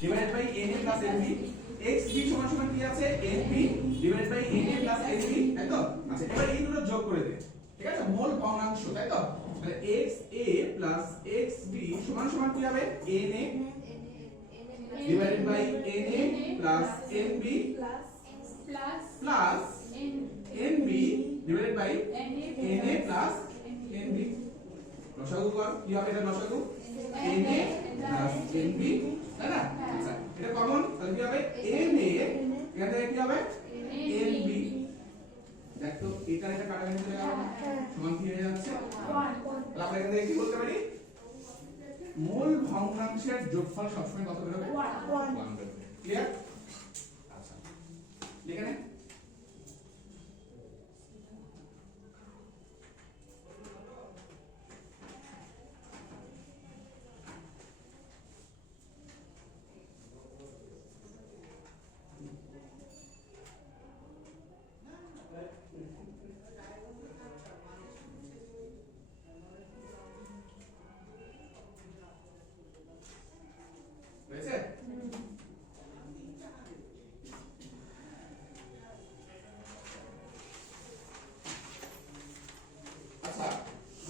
Divided by na plus nb xb সমান সমান কি আছে? Nb divided by na plus nb তাই তো? আচ্ছা এবার এই দুটো যোগ করে দে। ঠিক আছে? মোল ভগ্নাংশ, তাই তো? তাহলে xa প্লাস xb সমান সমান কি হবে? Na divided by na plus nb plus plus plus n nb divided by n na plus nb লসাগু কর, কি হবে এটা লসাগু na প্লাস nb তাই না? এটা কমন তাহলে কি হবে? Na এখান থেকে কি হবে? এন বি দেখো এটা এটা কাটাকাটি চলে গেল। সমান কি হয়ে যাচ্ছে? তাহলে আমরা এখান থেকে কি বলতে পারি? মূল ভগ্নাংশের যোগফল সবসময় কত বেরোবে ওয়ান ওয়ান ওয়ান বেরোবে ক্লিয়ার আচ্ছা। লিখে নে হয়েছে আচ্ছা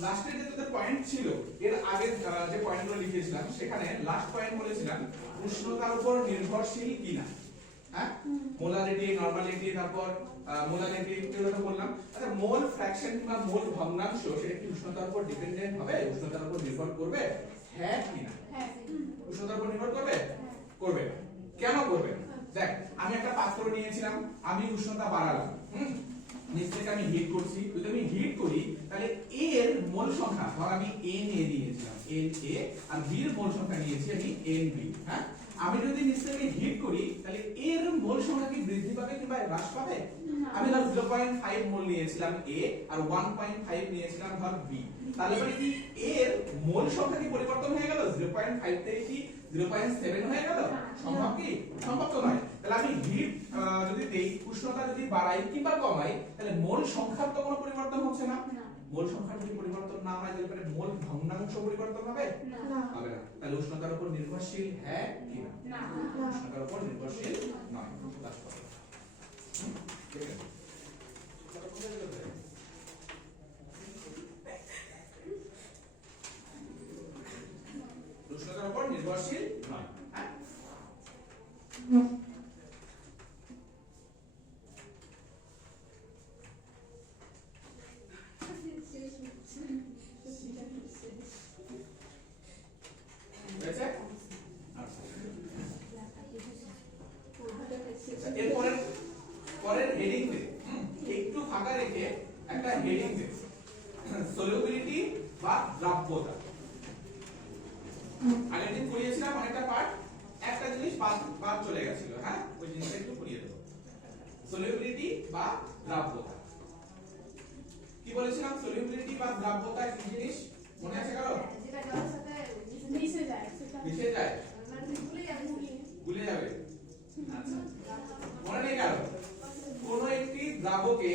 লাস্টের যে তোদের পয়েন্ট ছিল এর আগে আহ, যে পয়েন্টগুলো লিখেছিলাম সেখানে লাস্ট পয়েন্ট বলেছিলাম উষ্ণতার উপর নির্ভরশীল কিনা। হ্যাঁ? মোলারিটি নরমালিটি তারপর মোলারিটি এগুলো তো বললাম। আচ্ছা মোল ফ্র্যাকশন কিংবা মোল ভগ্নাংশ সেটা কি উষ্ণতার উপর ডিপেন্ডেন্ট হবে? উষ্ণতার উপর নির্ভর করবে? হ্যাঁ কিনা? হ্যাঁ উষ্ণতার উপর নির্ভর করবে? করবে কেন করবে দেখ আমি একটা পাত্র নিয়েছিলাম আমি উষ্ণতা বাড়ালাম হুম? নিচ থেকে আমি হিট করছি। যদি আমি হিট করি তাহলে a এর মোল সংখ্যা ধর আমি n a দিয়েছিলাম n a আর b এর মোল সংখ্যা নিয়েছি আমি n b হ্যাঁ? আমি যদি নিচ থেকে হিট করি তাহলে a এর মোল সংখ্যা কি বৃদ্ধি পাবে কিংবা হ্রাস পাবে? আমি ধর 0.5 মোল নিয়েছিলাম a আর 1.5 নিয়েছিলাম ধর b তাহলে মানে কি এর মোল সংখ্যা কি পরিবর্তন হয়ে গেল? 0.5 থেকে কি 0.7 হয়ে গেল? সম্ভব কি? সম্ভব তো নয়। তাহলে আমি হিট দেই উষ্ণতা যদি বাড়াই কিংবা কমাই তাহলে মোল সংখ্যার তো কোনো পরিবর্তন হচ্ছে না? মোল সংখ্যার যদি পরিবর্তন না হয় তাহলে মোল ভগ্নাংশ পরিবর্তন হবে? না। হবে না। তাহলে উষ্ণতার উপর নির্ভরশীল হ্যাঁ কি না? না। উষ্ণতার উপর নির্ভরশীল নয়? ঠিক আছে উষ্ণতার উপর নির্ভরশীল নয় হ্যাঁ হয়েছে আচ্ছা। এরপরের, পরের হেডিং দে একটু ফাঁকা রেখে একটা হেডিং দে সলিউবিলিটি বা দ্রাব্যতা। আগের দিন পড়িয়েছিলাম অনেকটা পার্ট একটা জিনিস বাদ চলে গেছিল হ্যাঁ? ওই জিনিসটা একটু পড়িয়ে দেবো। সলিউবিলিটি বা দ্রাব্যতা। কি বলেছিলাম? সলিউবিলিটি বা দ্রাব্যতা কি জিনিস? মনে আছে কারও? মিশে যায় মিশে যায়? মানে ভুলে যাবে আচ্ছা। মনে নেই কারও? কোন একটি দ্রাবকে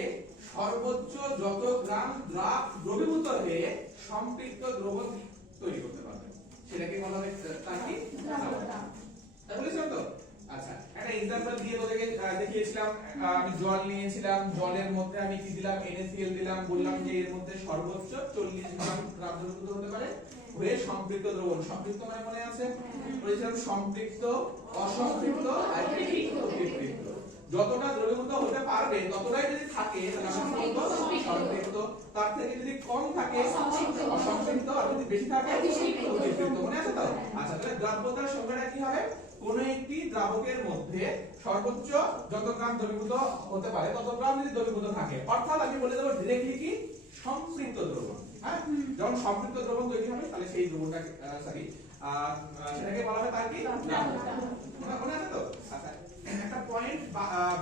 সর্বোচ্চ যত গ্রাম দ্রাব দ্রবীভূত হয়ে সম্পৃক্ত দ্রবণ তৈরি করতে পারবে। সেটাকে বলা হয় তার কি? তাহলে তো আচ্ছা আমি জল নিয়েছিলাম, জলের মধ্যে আমি কি দিলাম? বললাম যে এর মধ্যে সর্বোচ্চ 40 গ্রাম দ্রাব হতে পারে। হয়ে সম্পৃক্ত দ্রবণ। সম্পৃক্ত মানে মনে আছে? বলেছিলাম, সম্পৃক্ত, অসম্পৃক্ত আর যতটা দ্রবীভূত হতে পারবে ততটাই যদি থাকে তার থেকে যদি কম থাকে অসম্পৃক্ত আর যদি বেশি থাকে মনে আছে তো? আচ্ছা তাহলে দ্রাব্যতার সংখ্যাটা কি হবে? কোন একটি দ্রাবকের মধ্যে সর্বোচ্চ যত গ্রাম দ্রবীভূত হতে পারে তত গ্রাম যদি দ্রবীভূত থাকে। অর্থাৎ আমি বলে দেবো ডিরেক্টলি কি? সম্পৃক্ত দ্রবণ। হ্যাঁ? যখন সম্পৃক্ত দ্রবণ তৈরি হবে তাহলে সেই দ্রবণটা সরি সেটাকে বলা হয় তার কি? মনে আছে তো? আচ্ছা একটা পয়েন্ট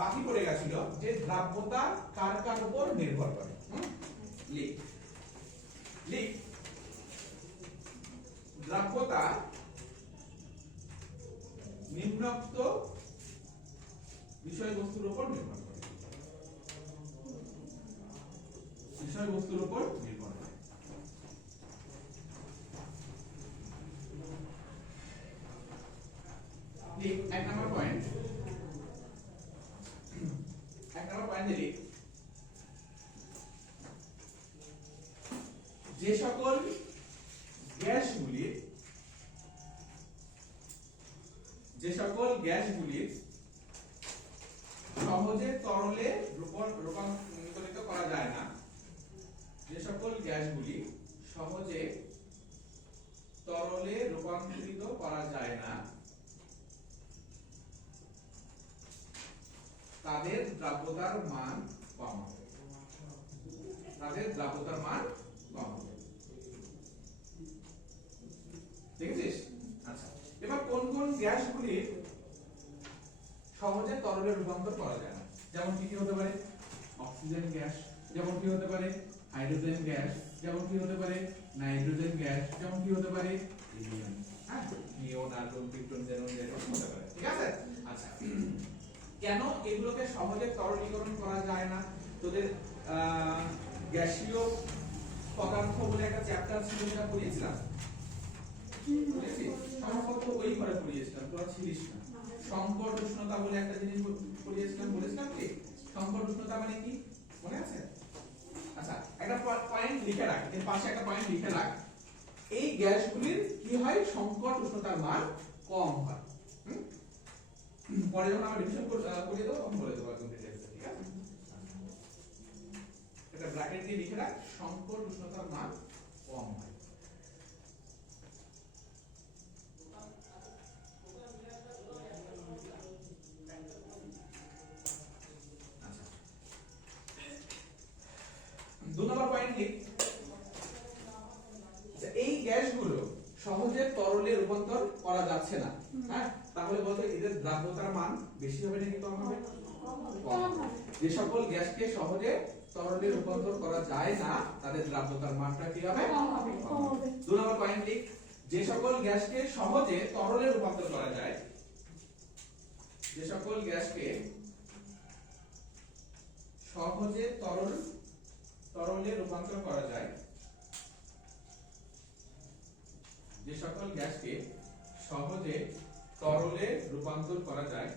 বাকি পড়ে গেছিল যে দ্রাব্যতা কার কার উপর নির্ভর করে। লিখ। লিখ। দ্রাব্যতা নিম্নোক্ত বিষয়বস্তুর উপর নির্ভর করে। বিষয়বস্তুর উপর নির্ভর করে লিখ এক নম্বর পয়েন্ট এক নম্বর পয়েন্ট লিখ যে সকল গ্যাসগুলি, যে সকল গ্যাসগুলি সহজে তরলে রূপান্তরিত করা যায় না, যে সকল গ্যাসগুলি সহজে তরলে রূপান্তরিত করা যায় না, তাদের দ্রাব্যতার মান কম হবে। তাদের দ্রাব্যতার মান কম হবে দেখেছিস আচ্ছা। এবার কোন কোন গ্যাসগুলি সহজে তরলে রূপান্তর করা যায় না? যেমন কি কি হতে পারে? অক্সিজেন গ্যাস, যেমন কি হতে পারে? হাইড্রোজেন গ্যাস, যেমন কি হতে পারে? নাইট্রোজেন গ্যাস, যেমন কি হতে পারে? হিলিয়াম। হ্যাঁ? নিয়ন, আর্গন পিপ্টন জেনন হতে পারে। ঠিক আছে? আচ্ছা। কেন এগুলোকে সহজে তরলীকরণ করা যায় না? তোদের গ্যাসীয় পদার্থ বলে একটা চ্যাপ্টার ছিল যেটা পড়িয়েছিলাম। বুঝেছিস সম্ভবত ওই ঘরে পড়িয়েছিলাম তোরা ছিলিস না সংকট উষ্ণতা বলে একটা জিনিস পড়িয়েছিলাম বলেছিলাম কি সংকট উষ্ণতা মানে কি মনে আছে আচ্ছা একটা পয়েন্ট লিখে রাখ এর পাশে একটা পয়েন্ট লিখে রাখ এই গ্যাসগুলির কি হয় সংকট উষ্ণতার মান কম হয়? পরে যখন আমরা রিভিশন করিয়ে দেবো তখন বলে দেবো একদম ঠিক আছে এটা ব্র্যাকেট দিয়ে লিখে রাখ সংকট এই গ্যাসগুলো সহজে তরলে রূপান্তর করা যাচ্ছে না। হ্যাঁ? তাহলে বলতো এদের দ্রাব্যতার মান বেশি হবে নাকি কম হবে? যে সকল গ্যাসকে সহজে তরলে রূপান্তর করা যায় না তাদের দ্রাব্যতার মানটা কি হবে? দু নম্বর পয়েন্ট যে সকল গ্যাসকে সহজে তরলে রূপান্তর করা যায় যে সকল গ্যাসকে সহজে তরল তরলে রূপান্তর করা যায় যে সকল গ্যাসকে সহজে তরলে রূপান্তর করা যায়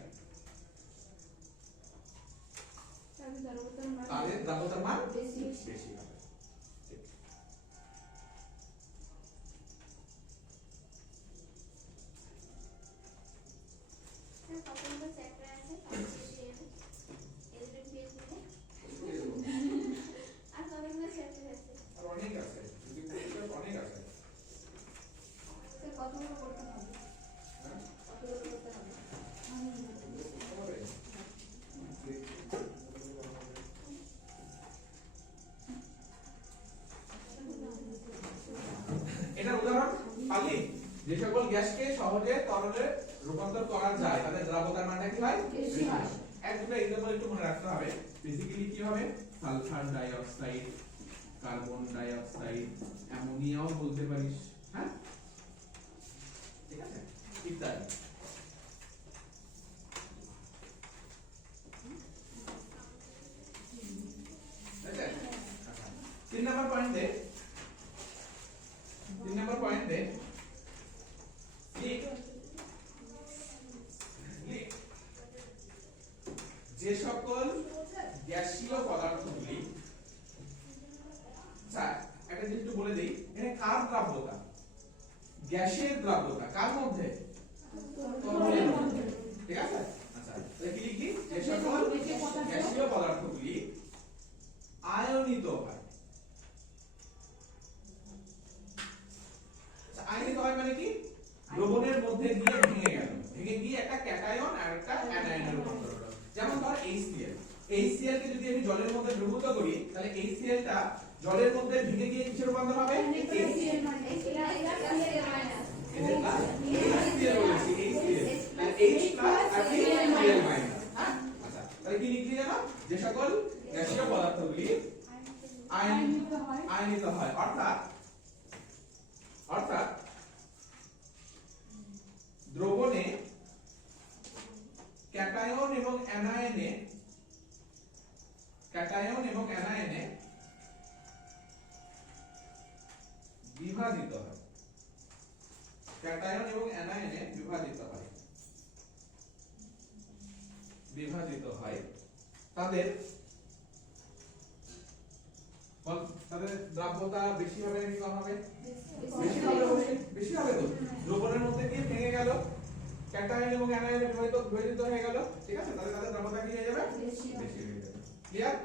তাহলে দ্রবতার মান তাদের বেশি। বেশি যে সকল গ্যাসকে সহজে তরলে রূপান্তর করা যায়। তাদের দ্রাবতার মানটা কি হয়? বেশি হয়। এক দুটো এক্সাম্পল একটু মনে রাখতে হবে। বেসিক্যালি কি হবে? Sulphur dioxide carbon dioxide অ্যামোনিয়াও বলতে পারিস হ্যাঁ? ঠিক আছে? ইত্যাদি ঠিক আছে? আচ্ছা। তিন নম্বর পয়েন্টে তিন নম্বর পয়েন্টে লিখ লিখ যে সকল গ্যাসীয় পদার্থগুলি একটা জিনিস বলে দিই, এখানে কার দ্রাব্যতা? গ্যাসের দ্রাব্যতা, কার মধ্যে? ঠিক আছে? আচ্ছা লিখি? যে সকল গ্যাসীয় পদার্থগুলি আয়নিত হয় আচ্ছা, আয়নিত হয় মানে কি দ্রবণের মধ্যে গিয়ে ভেঙে গেল ভেঙে গিয়ে একটা ক্যাটায়ন আর একটা অ্যানায়নে রূপান্তর হলো যেমন ধর HCl HCl কে যদি আমি জলের মধ্যে দ্রবীভূত করি তাহলে HCl টা জলের মধ্যে ভেঙে গিয়ে কিসে রূপান্তর হবে HCl মানে এটা এটা এটা মাইনাস এদের না HCl বলেছি HCl তাহলে H প্লাস আর কি Cl মাইনাস হ্যাঁ আচ্ছা তাহলে কি লিখলি জানো যে সকল গ্যাসীয় পদার্থগুলি আয়ন আয়নিত হয় আয়নিত হয় অর্থাৎ অর্থাৎ, দ্রবণে ক্যাটায়ন এবং অ্যানায়নে, ক্যাটায়ন এবং অ্যানায়নে বিভাজিত হয়। ক্যাটায়ন এবং অ্যানায়নে বিভাজিত হয়। বিভাজিত হয়। তাদের বল তাদের দ্রাব্যতা বেশি হবে নাকি কম হবে? বেশি হবে। বেশি হবে তো? দ্রবণের মধ্যে দিয়ে ভেঙে গেল ক্যাটায়ন এবং অ্যানায়ন বিভাজিত বিভাজিত হয়ে গেল ঠিক আছে? তাহলে তাদের দ্রাব্যতা কি হয়ে যাবে? বেশি বেশি হয়ে যাবে। ক্লিয়ার